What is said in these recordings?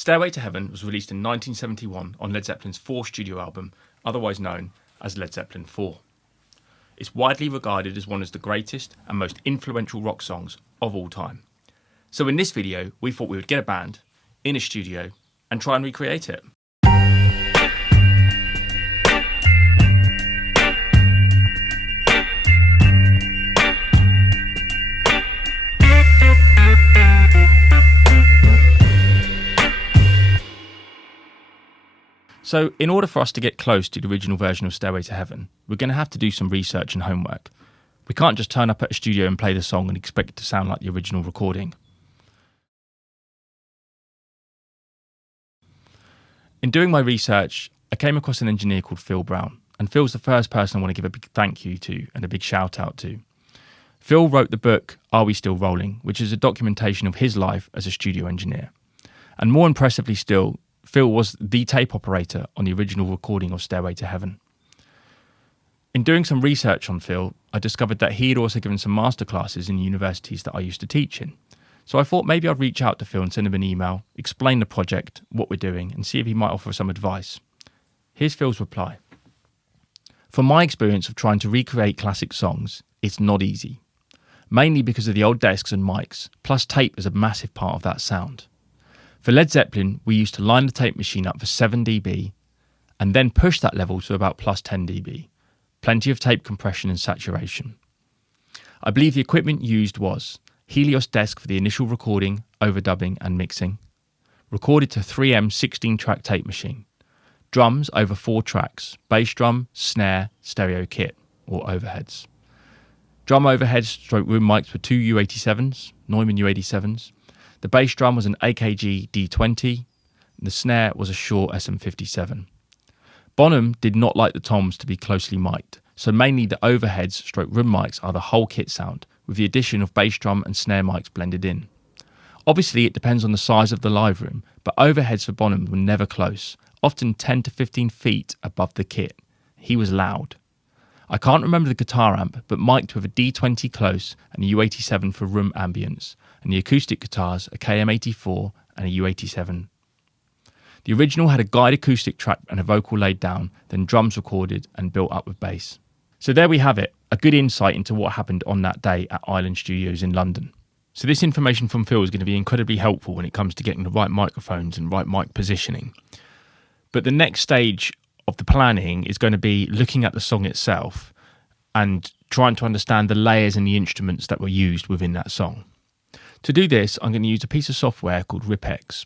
Stairway to Heaven was released in 1971 on Led Zeppelin's fourth studio album, otherwise known as Led Zeppelin IV. It's widely regarded as one of the greatest and most influential rock songs of all time. So in this video, we thought we would get a band in a studio and try and recreate it. So in order for us to get close to the original version of Stairway to Heaven, we're going to have to do some research and homework. We can't just turn up at a studio and play the song and expect it to sound like the original recording. In doing my research, I came across an engineer called Phil Brown, and Phil's the first person I want to give a big thank you to and a big shout out to. Phil wrote the book Are We Still Rolling, which is a documentation of his life as a studio engineer. And more impressively still, Phil was the tape operator on the original recording of Stairway to Heaven. In doing some research on Phil, I discovered that he had also given some masterclasses in universities that I used to teach in. So I thought maybe I'd reach out to Phil and send him an email, explain the project, what we're doing, and see if he might offer some advice. Here's Phil's reply. From my experience of trying to recreate classic songs, it's not easy. Mainly because of the old desks and mics, plus tape is a massive part of that sound. For Led Zeppelin, we used to line the tape machine up for 7 dB and then push that level to about plus 10 dB. Plenty of tape compression and saturation. I believe the equipment used was Helios desk for the initial recording, overdubbing and mixing. Recorded to 3M 16-track tape machine. Drums over 4 tracks, bass drum, snare, stereo kit or overheads. Drum overheads stroke room mics were 2 U87s, Neumann U87s. The bass drum was an AKG D20, and the snare was a Shaw SM57. Bonham did not like the toms to be closely mic'd, so mainly the overheads stroke room mics are the whole kit sound, with the addition of bass drum and snare mics blended in. Obviously it depends on the size of the live room, but overheads for Bonham were never close, often 10 to 15 feet above the kit. He was loud. I can't remember the guitar amp, but mic'd with a D20 close and a U87 for room ambience, and the acoustic guitars a KM84 and a U87. The original had a guide acoustic track and a vocal laid down, then drums recorded and built up with bass. So there we have it, a good insight into what happened on that day at Island Studios in London. So this information from Phil is going to be incredibly helpful when it comes to getting the right microphones and right mic positioning. But the next stage of the planning is going to be looking at the song itself and trying to understand the layers and the instruments that were used within that song. To do this, I'm going to use a piece of software called Ripex.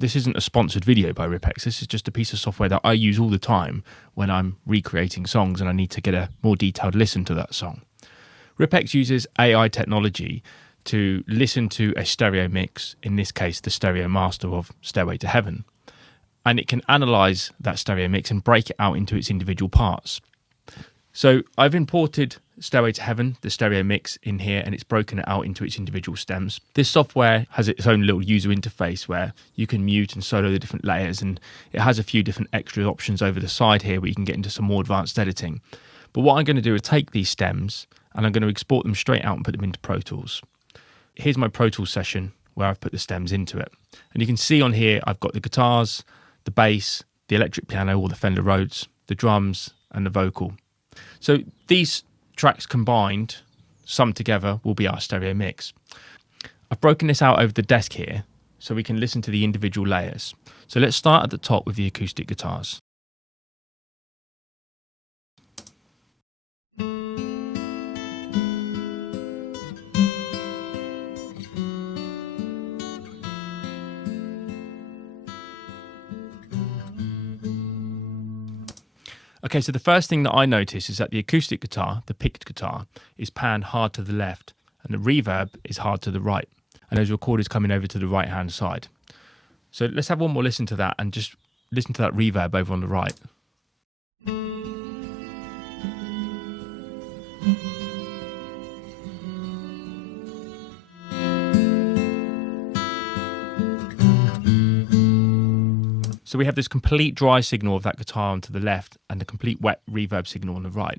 This isn't a sponsored video by Ripex, this is just a piece of software that I use all the time when I'm recreating songs and I need to get a more detailed listen to that song. Ripex uses AI technology to listen to a stereo mix, in this case the stereo master of Stairway to Heaven, and it can analyse that stereo mix and break it out into its individual parts. So I've imported Stairway to Heaven, the stereo mix, in here, and it's broken it out into its individual stems. This software has its own little user interface where you can mute and solo the different layers, and it has a few different extra options over the side here where you can get into some more advanced editing. But what I'm going to do is take these stems and I'm going to export them straight out and put them into Pro Tools. Here's my Pro Tools session where I've put the stems into it. And you can see on here I've got the guitars, the bass, the electric piano or the Fender Rhodes, the drums and the vocal. So these tracks combined, summed together, will be our stereo mix. I've broken this out over the desk here so we can listen to the individual layers. So let's start at the top with the acoustic guitars. Okay, so the first thing that I notice is that the acoustic guitar, the picked guitar, is panned hard to the left and the reverb is hard to the right. And those recorders coming over to the right-hand side. So let's have one more listen to that and just listen to that reverb over on the right. So we have this complete dry signal of that guitar on to the left and the complete wet reverb signal on the right.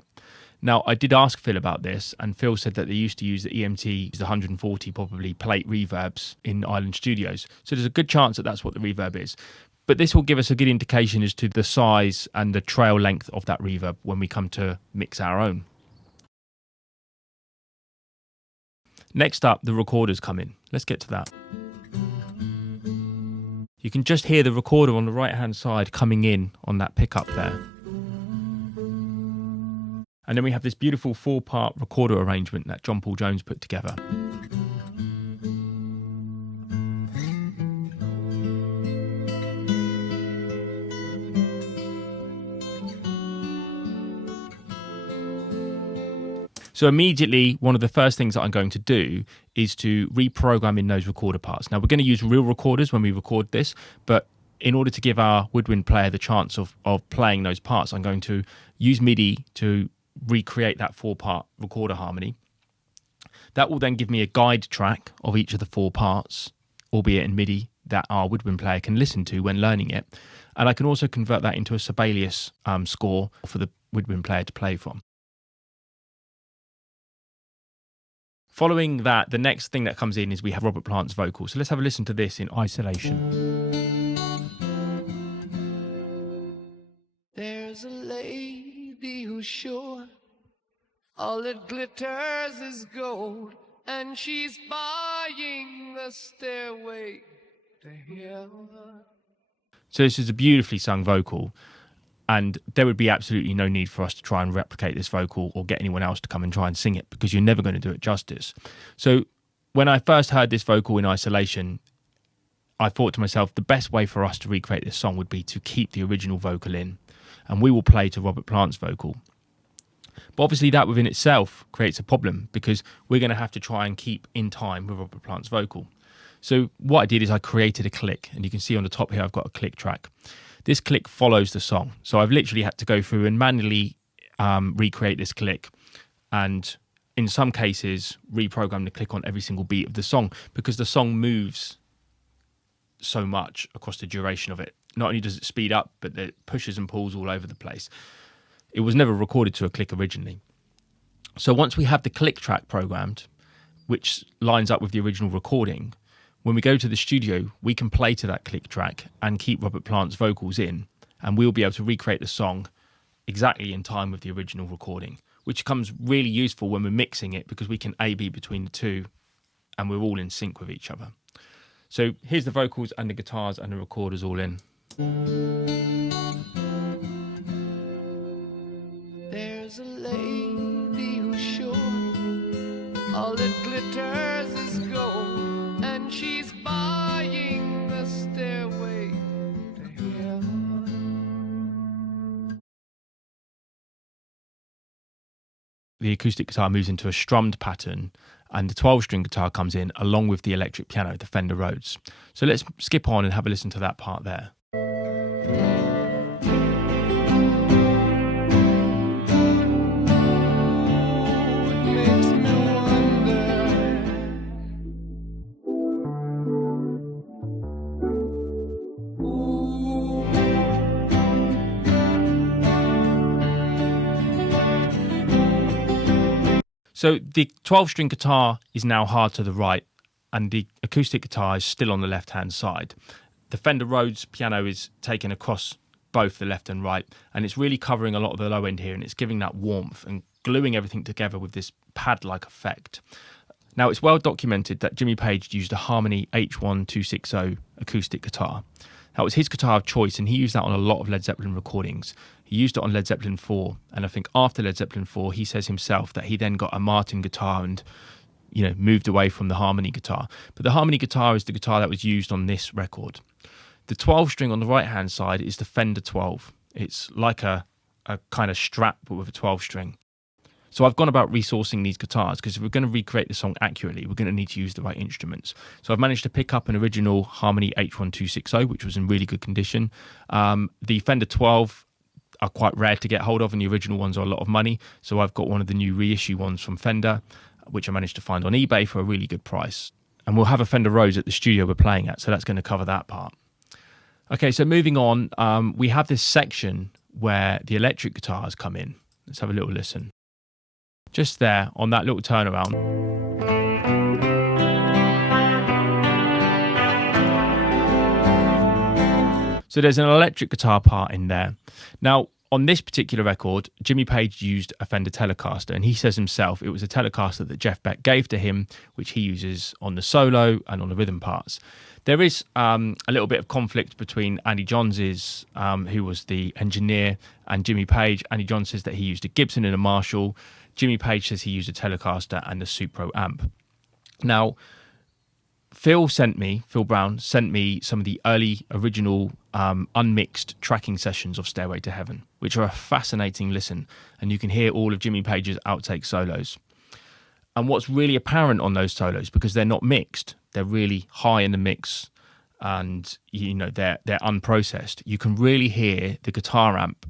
Now, I did ask Phil about this, and Phil said that they used to use the EMT, the 140 probably plate reverbs in Island Studios. So there's a good chance that that's what the reverb is. But this will give us a good indication as to the size and the trail length of that reverb when we come to mix our own. Next up, the recorders come in. Let's get to that. You can just hear the recorder on the right-hand side coming in on that pickup there. And then we have this beautiful 4-part recorder arrangement that John Paul Jones put together. So immediately, one of the first things that I'm going to do is to reprogram in those recorder parts. Now, we're going to use real recorders when we record this, but in order to give our woodwind player the chance of playing those parts, I'm going to use MIDI to recreate that 4-part recorder harmony. That will then give me a guide track of each of the 4 parts, albeit in MIDI, that our woodwind player can listen to when learning it. And I can also convert that into a Sibelius score for the woodwind player to play from. Following that, the next thing that comes in is we have Robert Plant's vocal. So let's have a listen to this in isolation. There's a lady who's sure all that glitters is gold, and she's buying the stairway to heaven. So this is a beautifully sung vocal, and there would be absolutely no need for us to try and replicate this vocal or get anyone else to come and try and sing it, because you're never going to do it justice. So when I first heard this vocal in isolation, I thought to myself, the best way for us to recreate this song would be to keep the original vocal in, and we will play to Robert Plant's vocal. But obviously that within itself creates a problem, because we're going to have to try and keep in time with Robert Plant's vocal. So what I did is I created a click, and you can see on the top here I've got a click track. This click follows the song. So I've literally had to go through and manually recreate this click, and in some cases reprogram the click on every single beat of the song, because the song moves so much across the duration of it. Not only does it speed up, but it pushes and pulls all over the place. It was never recorded to a click originally. So once we have the click track programmed, which lines up with the original recording, when we go to the studio, we can play to that click track and keep Robert Plant's vocals in, and we'll be able to recreate the song exactly in time with the original recording, which becomes really useful when we're mixing it, because we can A/B between the two and we're all in sync with each other. So here's the vocals and the guitars and the recorders all in. There's a lady who's sure all that glitters is gold, and she's buying the stairway to heaven. The acoustic guitar moves into a strummed pattern, and the 12-string guitar comes in along with the electric piano, the Fender Rhodes. So let's skip on and have a listen to that part there. So the 12-string guitar is now hard to the right, and the acoustic guitar is still on the left-hand side. The Fender Rhodes piano is taken across both the left and right, and it's really covering a lot of the low end here, and it's giving that warmth and gluing everything together with this pad-like effect. Now, it's well documented that Jimmy Page used a Harmony H1260 acoustic guitar. That was his guitar of choice, and he used that on a lot of Led Zeppelin recordings. He used it on Led Zeppelin IV, and I think after Led Zeppelin IV, he says himself that he then got a Martin guitar and, moved away from the Harmony guitar. But the Harmony guitar is the guitar that was used on this record. The 12-string on the right-hand side is the Fender 12. It's like a kind of strap, but with a 12-string. So I've gone about resourcing these guitars, because if we're going to recreate the song accurately, we're going to need to use the right instruments. So I've managed to pick up an original Harmony H1260, which was in really good condition. The Fender 12 are quite rare to get hold of, and the original ones are a lot of money. So I've got one of the new reissue ones from Fender, which I managed to find on eBay for a really good price. And we'll have a Fender Rhodes at the studio we're playing at, so that's going to cover that part. Okay, so moving on, we have this section where the electric guitars come in. Let's have a little listen. just there on that little turnaround. So there's an electric guitar part in there. Now, on this particular record, Jimmy Page used a Fender Telecaster, and he says himself it was a Telecaster that Jeff Beck gave to him, which he uses on the solo and on the rhythm parts. There is a little bit of conflict between Andy Johns', who was the engineer, and Jimmy Page. Andy Johns says that he used a Gibson and a Marshall. Jimmy Page says he used a Telecaster and a Supro amp. Now, Phil Brown sent me some of the early original unmixed tracking sessions of Stairway to Heaven, which are a fascinating listen, and you can hear all of Jimmy Page's outtake solos. And what's really apparent on those solos, because they're not mixed, they're really high in the mix, and they're unprocessed. You can really hear the guitar amp,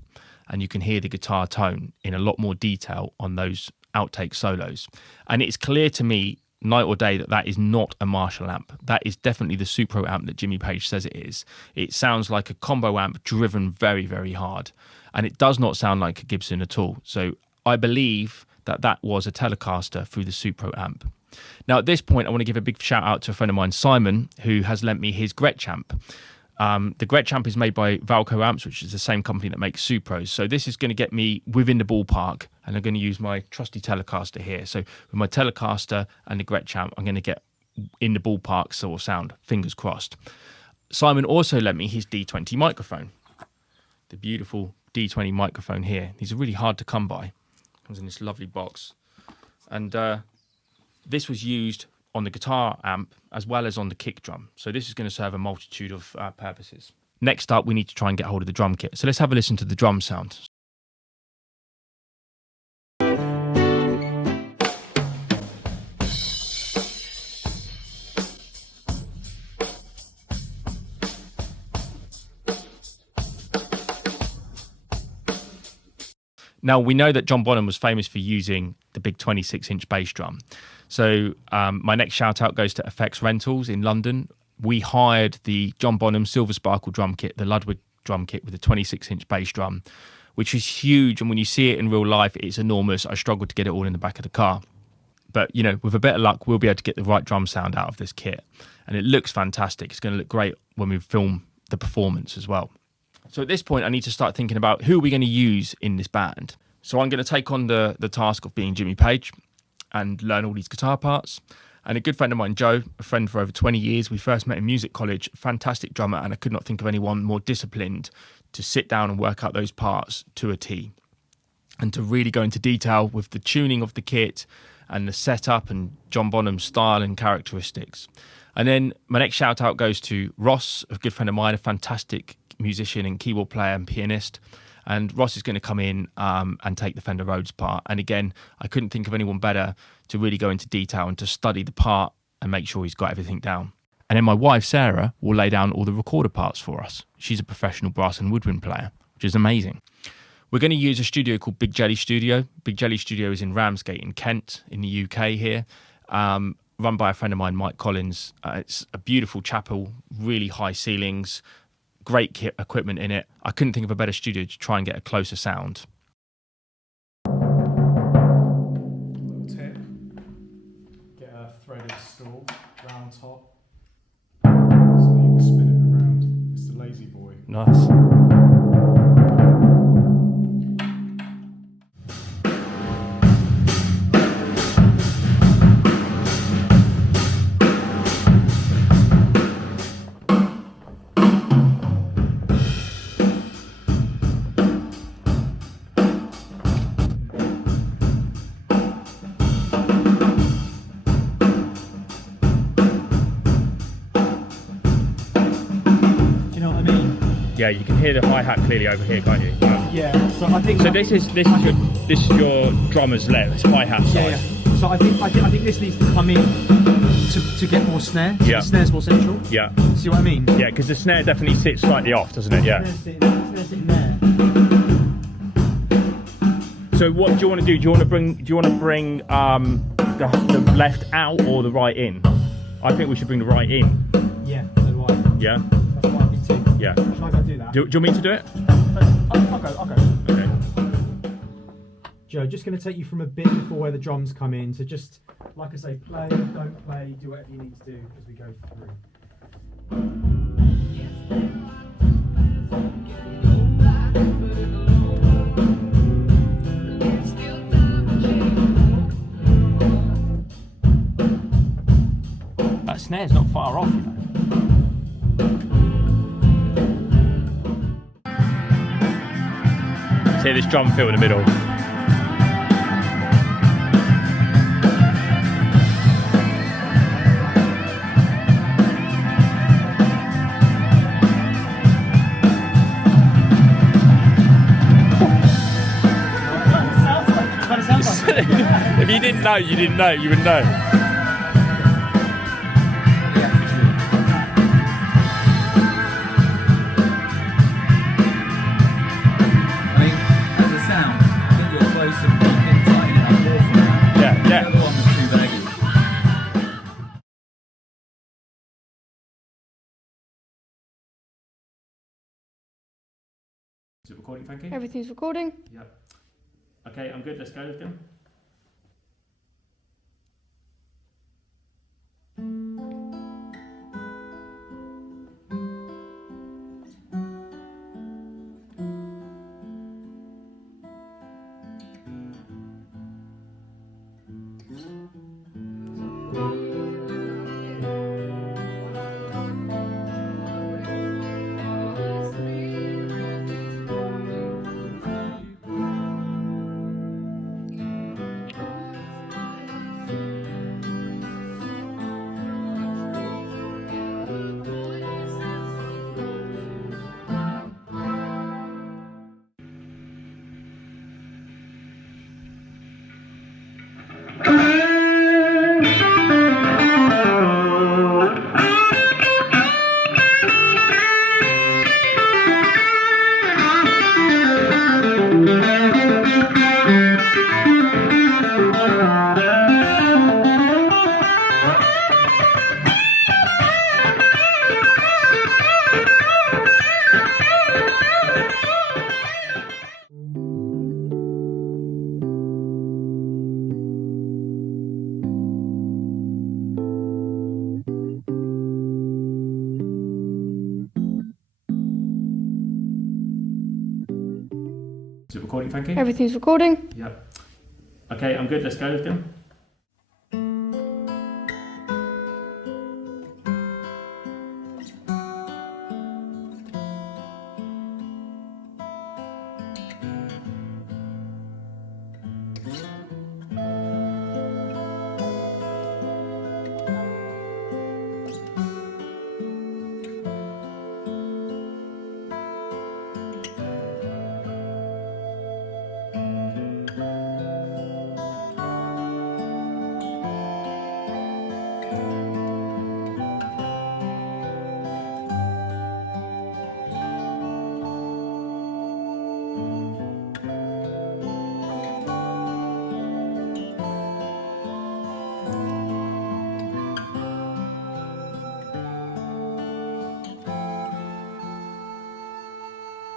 and you can hear the guitar tone in a lot more detail on those outtake solos. And it's clear to me, night or day, that is not a Marshall amp. That is definitely the Supro amp that Jimmy Page says it is. It sounds like a combo amp driven very, very hard, and it does not sound like a Gibson at all. So I believe that was a Telecaster through the Supro amp. Now, at this point, I want to give a big shout out to a friend of mine, Simon, who has lent me his Gretsch amp. The Gretsch amp is made by Valco Amps, which is the same company that makes Supros. So this is going to get me within the ballpark, and I'm going to use my trusty Telecaster here. So with my Telecaster and the Gretsch amp, I'm going to get in the ballpark sort of sound, fingers crossed. Simon also lent me his D20 microphone, the beautiful D20 microphone here. These are really hard to come by. Comes in this lovely box. And this was used on the guitar amp as well as on the kick drum. So this is going to serve a multitude of purposes. Next up, we need to try and get hold of the drum kit. So let's have a listen to the drum sound. Now, we know that John Bonham was famous for using the big 26-inch bass drum. So my next shout out goes to Effects Rentals in London. We hired the John Bonham Silver Sparkle drum kit, the Ludwig drum kit with a 26-inch bass drum, which is huge. And when you see it in real life, it's enormous. I struggled to get it all in the back of the car. But, with a bit of luck, we'll be able to get the right drum sound out of this kit. And it looks fantastic. It's going to look great when we film the performance as well. So at this point, I need to start thinking about who are we going to use in this band. So I'm going to take on the task of being Jimmy Page and learn all these guitar parts. And a good friend of mine, Joe, a friend for over 20 years, we first met in music college, fantastic drummer, and I could not think of anyone more disciplined to sit down and work out those parts to a T. And to really go into detail with the tuning of the kit and the setup and John Bonham's style and characteristics. And then my next shout out goes to Ross, a good friend of mine, a fantastic musician and keyboard player and pianist. And Ross is going to come in and take the Fender Rhodes part. And again, I couldn't think of anyone better to really go into detail and to study the part and make sure he's got everything down. And then my wife, Sarah, will lay down all the recorder parts for us. She's a professional brass and woodwind player, which is amazing. We're going to use a studio called Big Jelly Studio. Big Jelly Studio is in Ramsgate in Kent, in the UK here, run by a friend of mine, Mike Collins. It's a beautiful chapel, really high ceilings, great kit equipment in it. I couldn't think of a better studio to try and get a closer sound. Little tip, get a threaded stool, round top, so you can spin it around. It's the lazy boy. Nice. Yeah, you can hear the hi-hat clearly over here, can't you? Yeah. So I think. So this is your drummer's left hi-hat side. Yeah. So I think this needs to come in to get more snare. Yeah. The snare's more central. Yeah. See what I mean? Yeah, because the snare definitely sits slightly off, doesn't it? Yeah. Snare's sitting there. So what do you want to do? Do you want to bring the left out or the right in? I think we should bring the right in. Yeah. So do I. Yeah. That's what I think too. Yeah. Shall I go do that? Do you want me to do it? I'll go. Okay. Do Joe, just going to take you from a bit before where the drums come in. So just, like I say, play, don't play, do whatever you need to do as we go through. That snare's not far off, you know. See this drum fill in the middle. If you didn't know, you didn't know, you would know. Is it recording, Frankie? Everything's recording. Yep. Okay, I'm good. Let's go with them. Is it recording, Frankie? Everything's recording. Yep. Okay, I'm good. Let's go with them.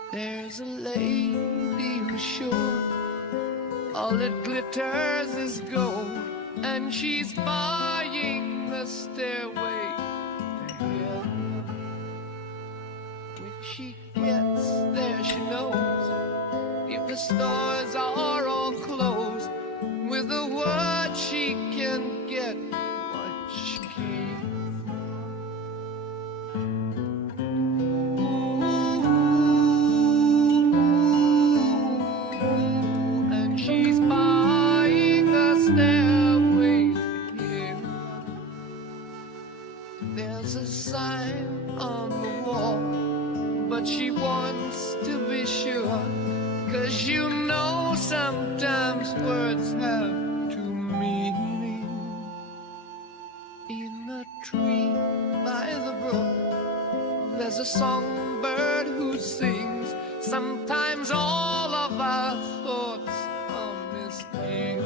There's a lady who's sure all that glitters is gold, and she's buying the stairway to heaven. When she gets there, she knows if the stores are all closed, with a word she can get what she came for. And she's buying a stairway to heaven. There's a sign on the wall, but she wants to be sure, 'cause you know sometimes words have two meanings. In a tree by the brook, there's a songbird who sings. Sometimes all of our thoughts are misgiven.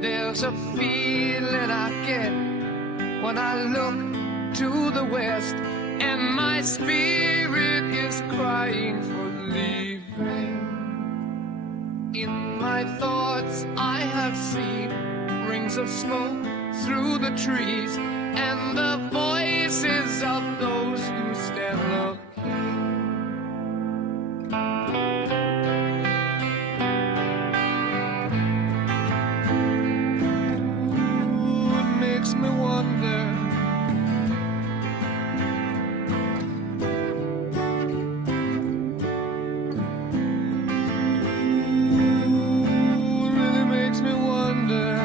There's a feeling I get when I look to the west, and my spirit is crying for leaving. In my thoughts I have seen rings of smoke through the trees, and the voices of those who stand looking. Ooh, it makes me wonder. Ooh, it really makes me wonder.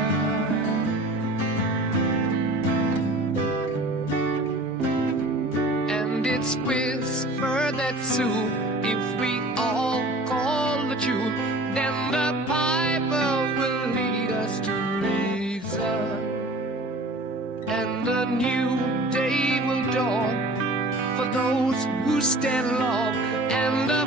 It's whispered that soon, if we all call the tune, then the piper will lead us to reason, and a new day will dawn for those who stand long, and the